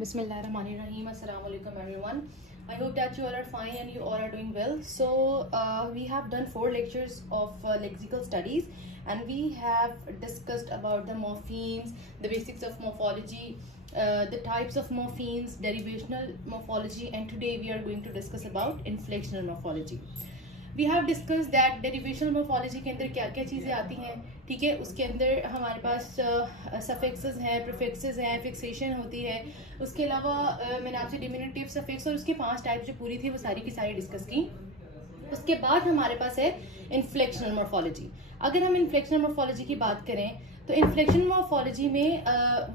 Bismillahirrahmanirrahim. Assalamu alaikum everyone. I hope that you all are fine and you all are doing well. So we have done 4 lectures of lexical studies, and we have discussed about the morphemes, the basics of morphology, the types of morphemes, derivational morphology, and today we are going to discuss about inflectional morphology. We have discussed that derivational morphology के अंदर क्या क्या चीज़ें आती हैं, ठीक है। उसके अंदर हमारे पास सफिक्सेस हैं, प्रीफिक्सेस हैं, फिक्सेशन होती है। उसके अलावा मैंने आपसे डिमिनिटिव सफिक्स और उसके 5 टाइप्स जो पूरी थी वो सारी की सारी डिस्कस की। उसके बाद हमारे पास है इन्फ्लेक्शनल मॉर्फोलॉजी। अगर हम इन्फ्लेक्शनल मॉर्फोलॉजी की बात करें तो इन्फ्लेक्शनल मॉर्फोलॉजी में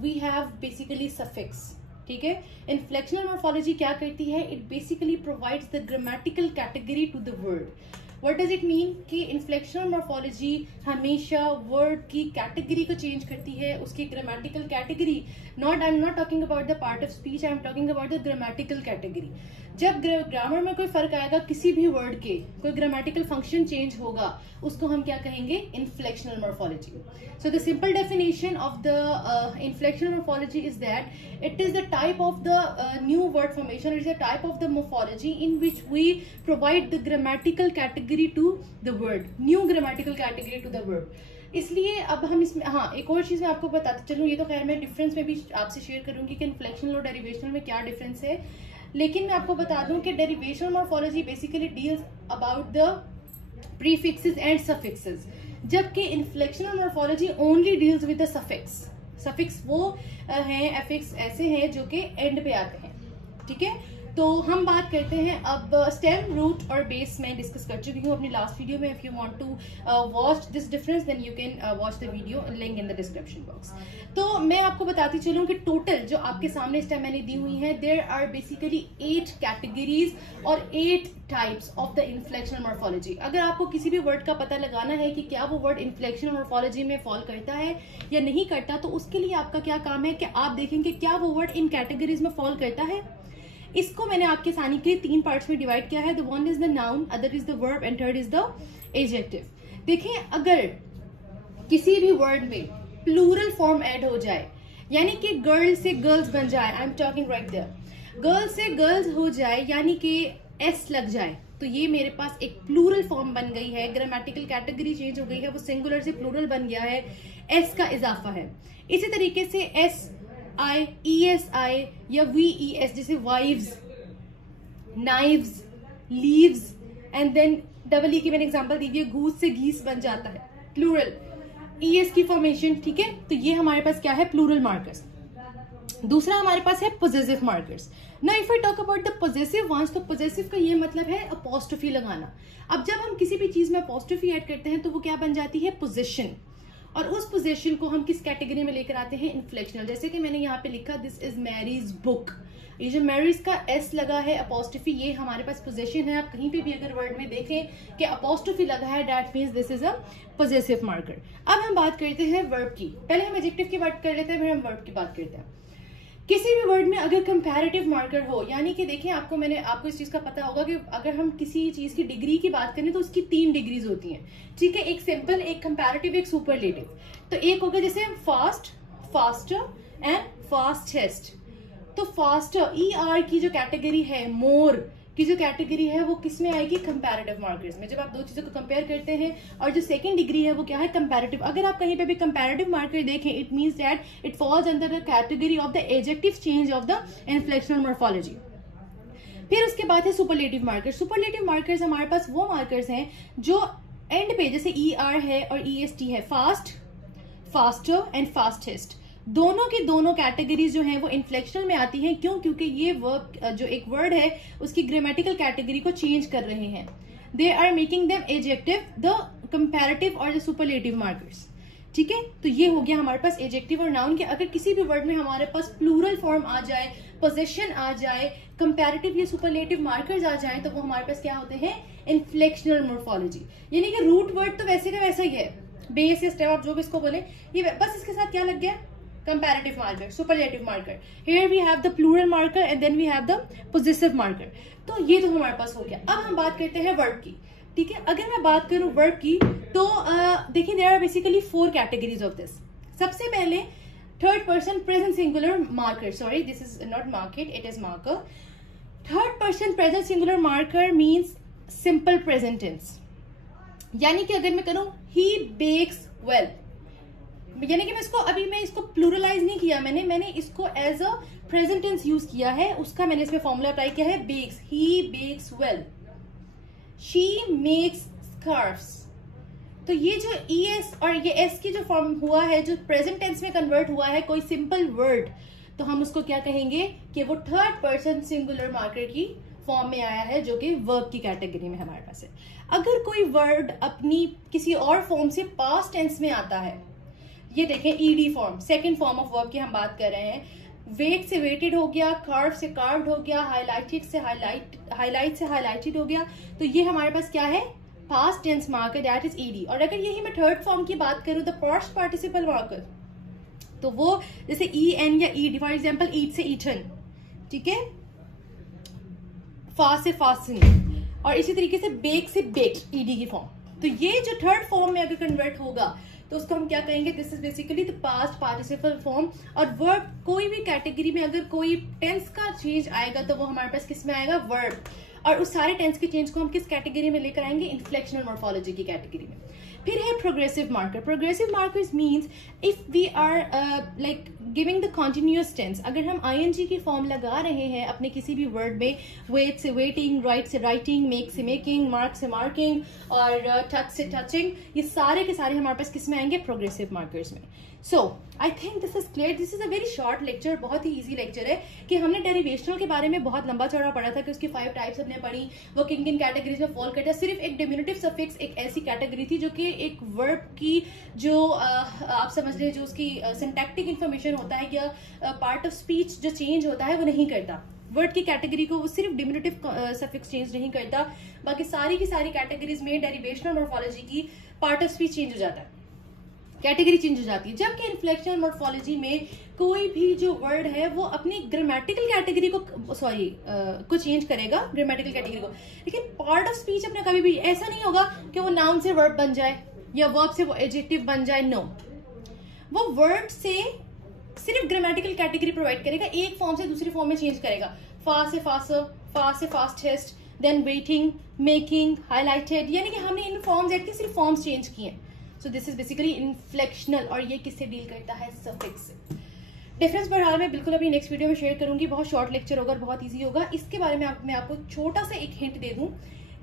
वी हैव बेसिकली सफिक्स, ठीक है। इन्फ्लेक्शनल मॉर्फोलॉजी क्या करती है? It basically provides the grammatical category to the word. What does it mean कि इन्फ्लेक्शनल मॉर्फोलॉजी हमेशा वर्ड की कैटेगरी को चेंज करती है, उसकी grammatical category. I am not talking about the part of speech, I am talking about the grammatical category. जब grammar में कोई फर्क आएगा, किसी भी वर्ड के कोई ग्रामेटिकल फंक्शन चेंज होगा, उसको हम क्या कहेंगे? Inflectional morphology. So the simple definition of the inflectional morphology is that it is the type of the new word formation, it is the type of the morphology in which we provide the grammatical category to the word, new grammatical category to the word. इसलिए अब हम इसमें एक और चीज मैं आपको बताते चलूँ। ये तो खैर मैं डिफरेंस में भी आपसे शेयर करूंगी कि इन्फ्लेक्शनल और डेरिवेशनल में क्या डिफरेंस है, लेकिन मैं आपको बता दूं कि derivational morphology basically deals about the prefixes and suffixes, जबकि inflectional morphology only deals with the suffix. Suffix वो हैं, एफिक्स ऐसे हैं जो कि एंड पे आते हैं, ठीक है। तो हम बात करते हैं अब स्टेम, रूट और बेस में डिस्कस कर चुकी हूँ अपनी लास्ट वीडियो में। If you want to watch this difference then you can watch the video, link in the description box. तो मैं आपको बताती चलूँ कि टोटल जो आपके सामने स्टेम मैंने दी हुई है, देयर आर बेसिकली 8 कैटेगरीज और 8 types of the inflectional morphology. अगर आपको किसी भी वर्ड का पता लगाना है कि क्या वो वर्ड इन्फ्लेक्शनल मॉर्फोलॉजी में फॉल करता है या नहीं करता, तो उसके लिए आपका क्या काम है कि आप देखेंगे क्या वो वर्ड इन कैटेगरीज में फॉल करता है। इसको मैंने आपके आसानी के लिए 3 पार्ट्स में डिवाइड किया है। The one is the noun, other is the verb and third is the adjective. देखें, अगर किसी भी वर्ड में प्लूरल फॉर्म ऐड हो जाए, यानी कि गर्ल से गर्ल्स बन जाए, I am talking right there, girl से गर्ल्स हो जाए यानी कि एस लग जाए, तो ये मेरे पास एक प्लूरल फॉर्म बन गई है, ग्रामेटिकल कैटेगरी चेंज हो गई है, वो सिंगुलर से प्लूरल बन गया है, एस का इजाफा है। इसी तरीके से S I, E S I या वी ई एस, जैसे wives, knives, leaves and then double E की मैंने एग्जांपल दी हुई है, घूस से घीस बन जाता है, प्लूरल, ई एस की फॉर्मेशन, ठीक है। तो ये हमारे पास क्या है? Plural markers. दूसरा हमारे पास है possessive markers. Now if I talk about the possessive ones, तो पोजेसिव का ये मतलब है अपोस्ट्रोफी लगाना। अब जब हम किसी भी चीज में अपोस्ट्रोफी ऐड करते हैं तो वो क्या बन जाती है? पोजीशन। और उस पोजीशन को हम किस कैटेगरी में लेकर आते हैं? इन्फ्लेक्शनल। जैसे कि मैंने यहाँ पे लिखा दिस इज मैरीज बुक, ये जो मैरीज का एस लगा है अपोस्ट्रोफी, ये हमारे पास पोजीशन है। आप कहीं पे भी अगर वर्ड में देखें कि अपोस्ट्रोफी लगा है, that means this is a possessive marker. अब हम बात करते हैं वर्ब की। पहले हम एडजेक्टिव की बात कर लेते हैं, फिर हम वर्ब की बात करते हैं। किसी भी वर्ड में अगर कंपैरेटिव मार्कर हो, यानी कि देखिए आपको इस चीज का पता होगा कि अगर हम किसी चीज की डिग्री की बात करें तो उसकी 3 डिग्रीज होती हैं, ठीक है। एक सिंपल, एक कंपैरेटिव, एक सुपरलेटिव। तो एक होगा जैसे फास्ट, फास्टर एंड फास्टेस्ट। तो फास्टर, ई आर की जो कैटेगरी है, मोर की जो कैटेगरी है, वो किस में आएगी? कंपैरेटिव मार्कर्स में। जब आप दो चीजों को कंपेयर करते हैं, और जो सेकंड डिग्री है वो क्या है? कंपैरेटिव। अगर आप कहीं पे भी कंपैरेटिव मार्कर देखें, it means that it falls under the category of the adjective change of the inflectional morphology. फिर उसके बाद है सुपरलेटिव मार्कर। सुपरलेटिव मार्कर्स हमारे पास वो मार्कर्स हैं जो एंड पे, जैसे ई आर है और ई एस टी है, फास्ट, फास्टर एंड फास्टेस्ट, दोनों की दोनों कैटेगरीज जो हैं वो इन्फ्लेक्शनल में आती हैं। क्यों? क्योंकि ये वर्ब जो एक वर्ड है उसकी ग्रामेटिकल कैटेगरी को चेंज कर रहे हैं। They are making them adjective, the comparative और द सुपरलेटिव मार्कर्स, ठीक है। तो ये हो गया हमारे पास एडजेक्टिव और नाउन के। अगर किसी भी वर्ड में हमारे पास प्लूरल फॉर्म आ जाए, पोजेशन आ जाए, कंपैरेटिव या सुपरलेटिव मार्कर्स आ जाए, तो वो हमारे पास क्या होते हैं? इन्फ्लेक्शनल मॉर्फोलॉजी। यानी कि रूट वर्ड तो वैसे का वैसा ही है, बेस या स्टेम, आप जो भी इसको बोले, ये बस इसके साथ क्या लग गया? comparative marker, superlative marker. Here we have the plural marker and then we have the possessive marker. तो ये तो हमारे पास हो गया। अब हम बात करते हैं वर्ब की, ठीक है। अगर मैं बात करूं वर्ब की तो देखिए there are basically 4 categories of this. सबसे पहले third person present singular marker, sorry this is not market, it is marker. Third person present singular marker means simple present tense. यानी कि अगर मैं करूं ही बेक्स वेल, यानी कि मैं इसको प्लूरलाइज नहीं किया, मैंने इसको as a present tense use किया है, उसका मैंने इसमें फॉर्मूला अप्लाई किया है bakes. He bakes well. She makes scarfs. तो ये जो ईएस और ये एस की जो फॉर्म हुआ है, जो प्रेजेंट टेंस में कन्वर्ट हुआ है कोई सिंपल वर्ड, तो हम उसको क्या कहेंगे कि वो थर्ड पर्सन सिंगुलर मार्कर की फॉर्म में आया है, जो कि वर्ब की कैटेगरी में हमारे पास है. अगर कोई वर्ड अपनी किसी और फॉर्म से पास्ट टेंस में आता है, ये देखें ED form, second form of verb की हम बात कर रहे हैं. वेट से वेटेड हो गया, कार्व से कार्व्ड हो गया, हाईलाइटेड से हाईलाइट से हाईलाइटेड हो गया, तो ये हमारे पास क्या है, past tense marker, that is E D. और अगर यही मैं थर्ड फॉर्म की बात करूं, द पास्ट पार्टिसिपल मार्कर, तो वो जैसे ई एन या ईड, फॉर एग्जाम्पल ईट से ईटन, ठीक है, फास्ट से फास्टन, और इसी तरीके से बेक से बेक्ड, ईडी की फॉर्म. तो ये जो थर्ड फॉर्म में अगर कन्वर्ट होगा तो उसको हम क्या कहेंगे, this is basically the past participle form. और वर्ब कोई भी कैटेगरी में अगर कोई टेंस का चेंज आएगा तो वो हमारे पास किस में आएगा, वर्ब. और उस सारे टेंस के चेंज को हम किस कैटेगरी में लेकर आएंगे, इन्फ्लेक्शनल मॉर्फोलॉजी की कैटेगरी में. फिर है progressive marker. Progressive markers means if we are like giving the continuous tense. अगर हम आईएनजी की फॉर्म लगा रहे हैं अपने किसी भी वर्ड में, वेट से वेटिंग, राइट से राइटिंग, मेक से मेकिंग, मार्क से मार्किंग और टच से टचिंग, ये सारे के सारे हमारे पास किस में आएंगे, प्रोग्रेसिव मार्कर्स में. So I think this is clear. This is a very short lecture, बहुत ही इजी लेक्चर है कि हमने डेरिवेशनल के बारे में बहुत लंबा चौड़ा पढ़ा था कि उसकी 5 टाइप्स हमने पढ़ी, वो किन किन कैटेगरीज में फॉल करता है. सिर्फ एक डिमिनुटिव सफिक्स एक ऐसी कैटेगरी थी जो कि एक वर्ब की जो आप समझ लीजिए जो उसकी सिंटैक्टिक इन्फॉर्मेशन होता है या पार्ट ऑफ स्पीच जो चेंज होता है वो नहीं करता. वर्ड की कैटेगरी को वो सिर्फ डिमिनुटिव सफिक्स चेंज नहीं करता, बाकी सारी की सारी कैटेगरीज में डेरिवेशनल मॉर्फोलॉजी की पार्ट ऑफ स्पीच चेंज हो जाता है, कैटेगरी चेंज हो जाती है. जबकि इन्फ्लेक्शनल मॉर्फोलॉजी में कोई भी जो वर्ड है वो अपनी ग्रामेटिकल कैटेगरी को को चेंज करेगा, ग्रामेटिकल कैटेगरी को, लेकिन पार्ट ऑफ स्पीच अपना कभी भी ऐसा नहीं होगा कि वो नाउन से वर्ब बन जाए या वर्ब से वो एडजेक्टिव बन जाए. नो, वो वर्ड से सिर्फ ग्रामेटिकल कैटेगरी प्रोवाइड करेगा, एक फॉर्म से दूसरी फॉर्म में चेंज करेगा. फास्ट से फास्टर, फास्ट से fastest, then waiting, making, highlighted, यानी कि हमने इन फॉर्म्स एक्टिव सिर्फ फॉर्म्स चेंज किए हैं. So this is basically inflectional. और ये किससे डील करता है, सफिक्स से. डिफरेंस बहरहाल मैं बिल्कुल अभी नेक्स्ट वीडियो में शेयर करूंगी, बहुत शॉर्ट लेक्चर होगा, बहुत इजी होगा. इसके बारे में मैं आपको छोटा सा एक हिंट दे दूं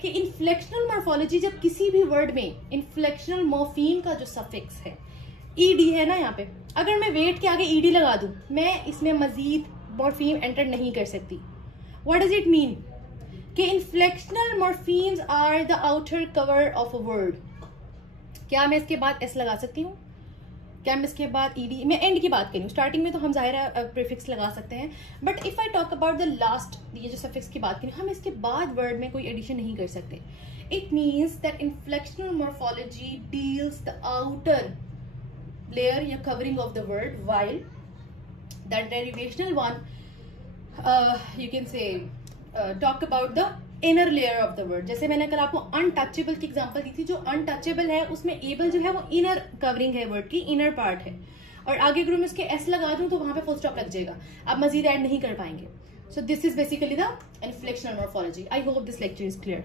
कि इन्फ्लेक्शनल मॉर्फोलॉजी, जब किसी भी वर्ड में इन्फ्लेक्शनल मॉर्फीम का जो सफिक्स है, ईडी है ना यहाँ पे, अगर मैं वेट के आगे ईडी लगा दूं, मैं इसमें मजीद मॉर्फीम एंटर नहीं कर सकती. व्हाट डज इट मीन कि inflectional morphemes are the outer cover of a word. क्या मैं इसके बाद एस लगा सकती हूँ, क्या मैं इसके बाद ईडी, मैं एंड की बात करूँ, स्टार्टिंग में तो हम जाहिर है प्रीफिक्स लगा सकते हैं, but if I talk about the last, ये जो सफिक्स की बात करें, हम इसके बाद वर्ड में कोई एडिशन नहीं कर सकते. It means that inflectional morphology deals the outer layer या covering of the word, while that derivational one you can say talk about the inner layer of the word. जैसे मैंने कल आपको अनटचेबल की एग्जांपल दी थी, जो अनटचेबल है उसमें एबल जो है वो इनर कवरिंग है, वर्ड की इनर पार्ट है, और आगे अगर मैं उसके एस लगा दूं तो वहां पे फुल स्टॉप लग जाएगा, आप मजीद ऐड नहीं कर पाएंगे. So this is basically the inflectional morphology. I hope this lecture is clear.